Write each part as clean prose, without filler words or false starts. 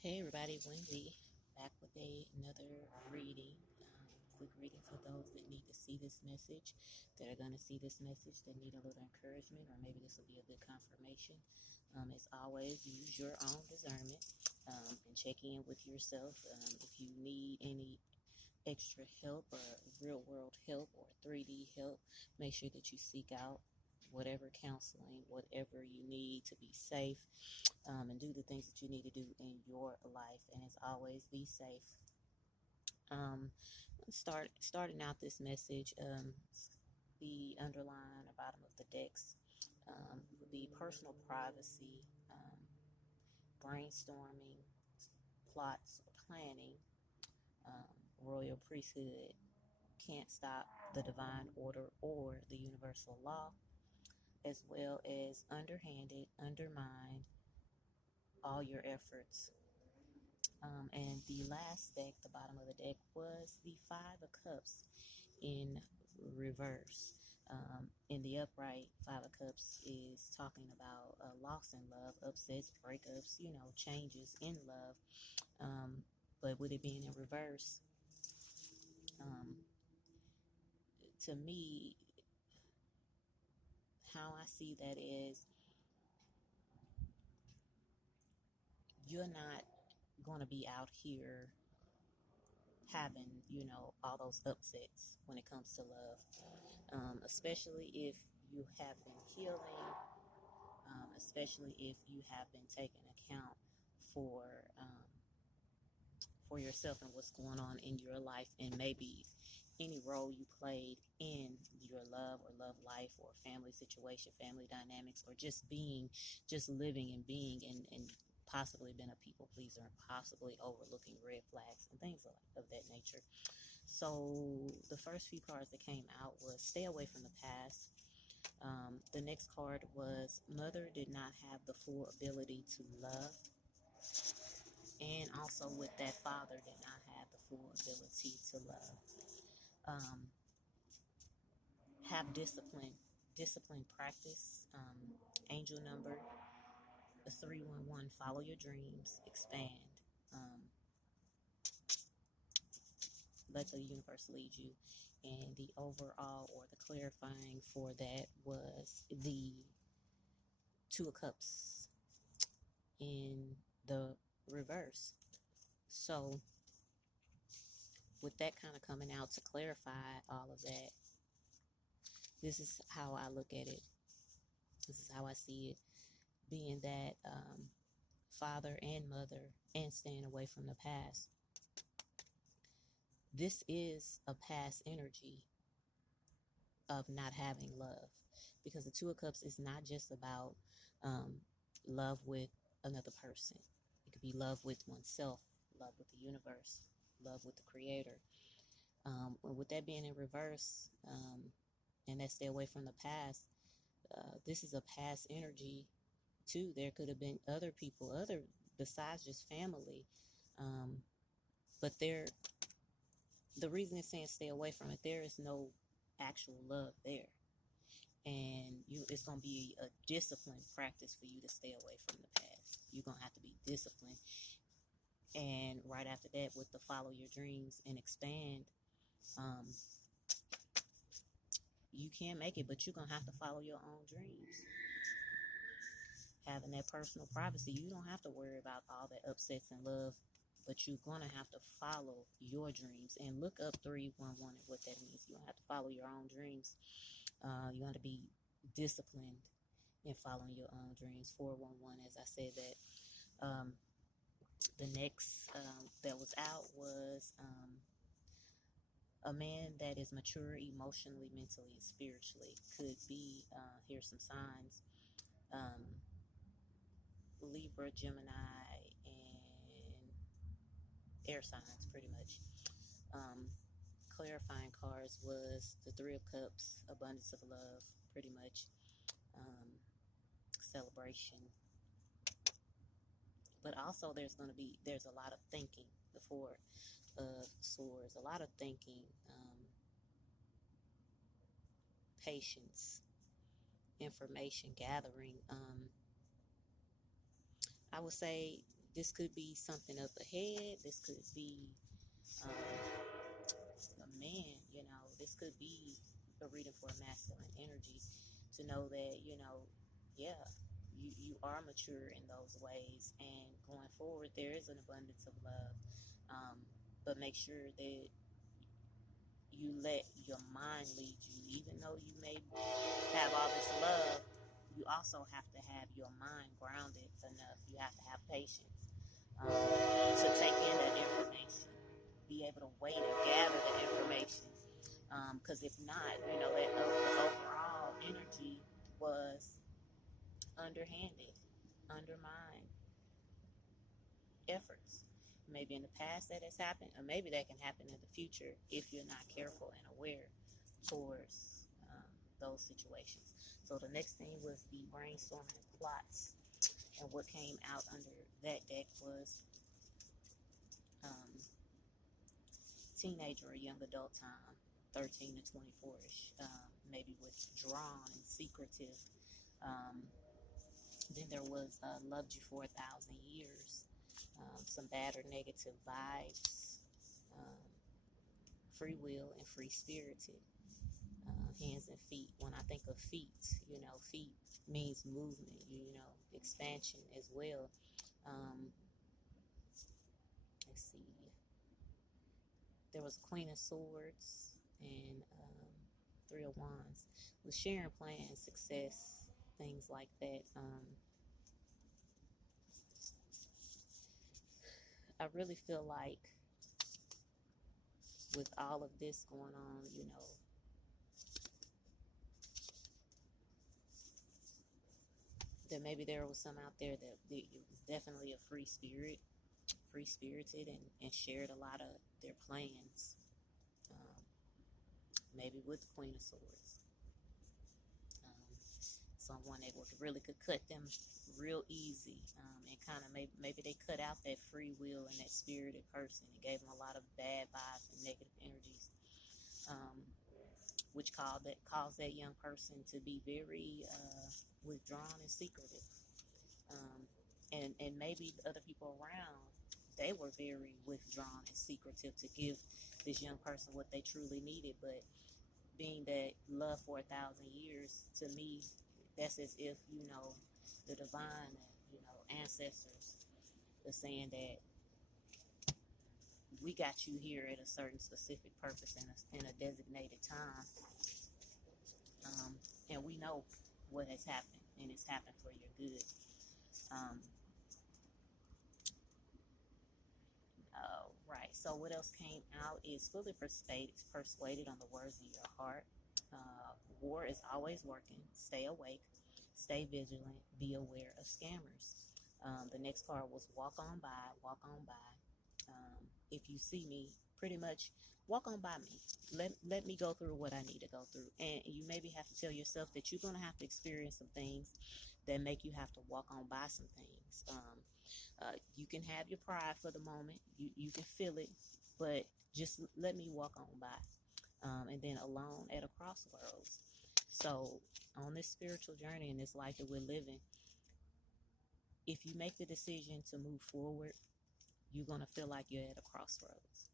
Hey everybody, Wendy, back with another reading. Quick reading for those that need to see this message, that are going to see this message, that need a little encouragement, or maybe this will be a good confirmation. As always, use your own discernment and check in with yourself. If you need any extra help or real world help or 3D help, make sure that you seek out whatever counseling, whatever you need to be safe, and do the things that you need to do in your life. And as always, be safe. Starting out this message, the underline or bottom of the decks would be personal privacy, brainstorming, plots, planning, royal priesthood, can't stop the divine order or the universal law, as well as underhanded, undermine all your efforts. And the last deck, the bottom of the deck, was the Five of Cups in reverse. In the upright, Five of Cups is talking about loss in love, upsets, breakups, changes in love. But with it being in reverse, um, to me, how I see that is you're not going to be out here having, all those upsets when it comes to love, especially if you have been healing, especially if you have been taking account for um, for yourself and what's going on in your life, and maybe any role you played in your love or love life or family situation, family dynamics, or just living and being, and possibly been a people pleaser and possibly overlooking red flags and things of that nature. So the first few cards that came out was stay away from the past. The next card was mother did not have the full ability to love. And also with that, father did not have the full ability to love. Um, have discipline practice. Angel number 311, follow your dreams, expand. Um, let the universe lead you. And the overall or the clarifying for that was the Two of Cups in the reverse. So, with that kind of coming out to clarify all of that, this is how I look at it. This is how I see it, being that father and mother and staying away from the past. This is a past energy of not having love, because the Two of Cups is not just about um, love with another person. It could be love with oneself, love with the universe, love with the creator. With that being in reverse, and that stay away from the past, this is a past energy too. There could have been other people, other besides just family, um, but the reason it's saying stay away from it, there is no actual love there, and it's going to be a disciplined practice for you to stay away from the past. You're going to have to be disciplined. And right after that, with the follow your dreams and expand, um, you can make it, but you're going to have to follow your own dreams. Having that personal privacy, you don't have to worry about all the upsets in love, but you're going to have to follow your dreams. And look up 311 and what that means. You don't have to follow your own dreams. You want to be disciplined in following your own dreams. 411, as I said that. The next that was out was a man that is mature emotionally, mentally, and spiritually. Could be, here's some signs, um, Libra, Gemini, and air signs, pretty much. Um, Clarifying cards was the Three of Cups, abundance of love, pretty much. Um, Celebration. But also there's a lot of thinking. The Four of Swords, a lot of thinking, patience, information gathering. I would say This could be something up ahead. This could be a man, this could be a reading for a masculine energy to know that, yeah, you are mature in those ways. And going forward, there is an abundance of love. Um, but make sure that you let your mind lead you. Even though you may have all this love, you also have to have your mind grounded enough. You have to have patience to take in that information, be able to weigh and gather the information. Because if not, that the overall energy was underhanded, undermined efforts. Maybe in the past that has happened, or maybe that can happen in the future if you're not careful and aware towards those situations. So the next thing was the brainstorming plots, and what came out under that deck was um, teenager or young adult time, 13 to 24ish, maybe withdrawn and secretive. Um, then there was loved you for 1,000 years, some bad or negative vibes, um, free will and free spirited, hands and feet. When I think of feet, feet means movement, expansion as well. Um, let's see, there was Queen of Swords and Three of Wands with sharing plans, success, things like that. I really feel like with all of this going on, that maybe there was some out there that it was definitely a free spirit, free spirited, and shared a lot of their plans, um, maybe with the Queen of Swords. Someone that really could cut them real easy, and kind of maybe they cut out that free will and that spirited person and gave them a lot of bad vibes and negative energies, um, which caused that young person to be very withdrawn and secretive, and maybe the other people around, they were very withdrawn and secretive to give this young person what they truly needed. But being that love for 1,000 years, to me, that's as if the divine, ancestors are saying that we got you here at a certain specific purpose in a designated time, and we know what has happened, and it's happened for your good. um, right, so what else came out is fully persuaded on the words in your heart. War is always working. Stay awake, stay vigilant, be aware of scammers. The next card was walk on by, walk on by. If you see me, pretty much walk on by me. Let me go through what I need to go through. And you maybe have to tell yourself that you're going to have to experience some things that make you have to walk on by some things. You can have your pride for the moment. You can feel it, but just let me walk on by. And then alone at a crossroads. So on this spiritual journey in this life that we're living, if you make the decision to move forward, you're going to feel like you're at a crossroads,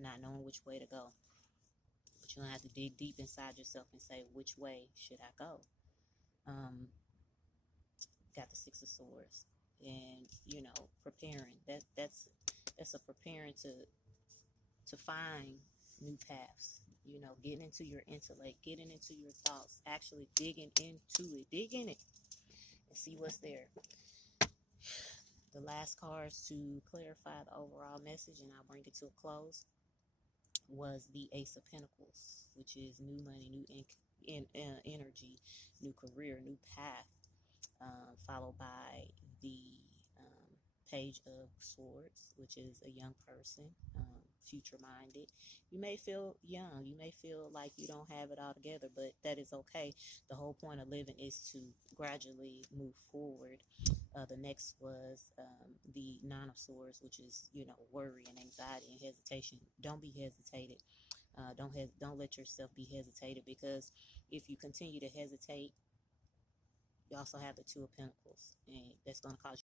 not knowing which way to go. But you're going to have to dig deep inside yourself and say, which way should I go? Got the Six of Swords. And, preparing. That's a preparing to find new paths. Getting into your intellect, getting into your thoughts, actually digging into it, dig in it, and see what's there. The last cards to clarify the overall message, and I'll bring it to a close, was the Ace of Pentacles, which is new money, new energy, new career, new path, followed by the Page of Swords, which is a young person, future minded. You may feel young, you may feel like you don't have it all together, but that is okay. The whole point of living is to gradually move forward. The next was the Nine of Swords, which is worry and anxiety and hesitation. Don't be hesitated. Don't let yourself be hesitated, because if you continue to hesitate, you also have the Two of Pentacles, and that's going to cause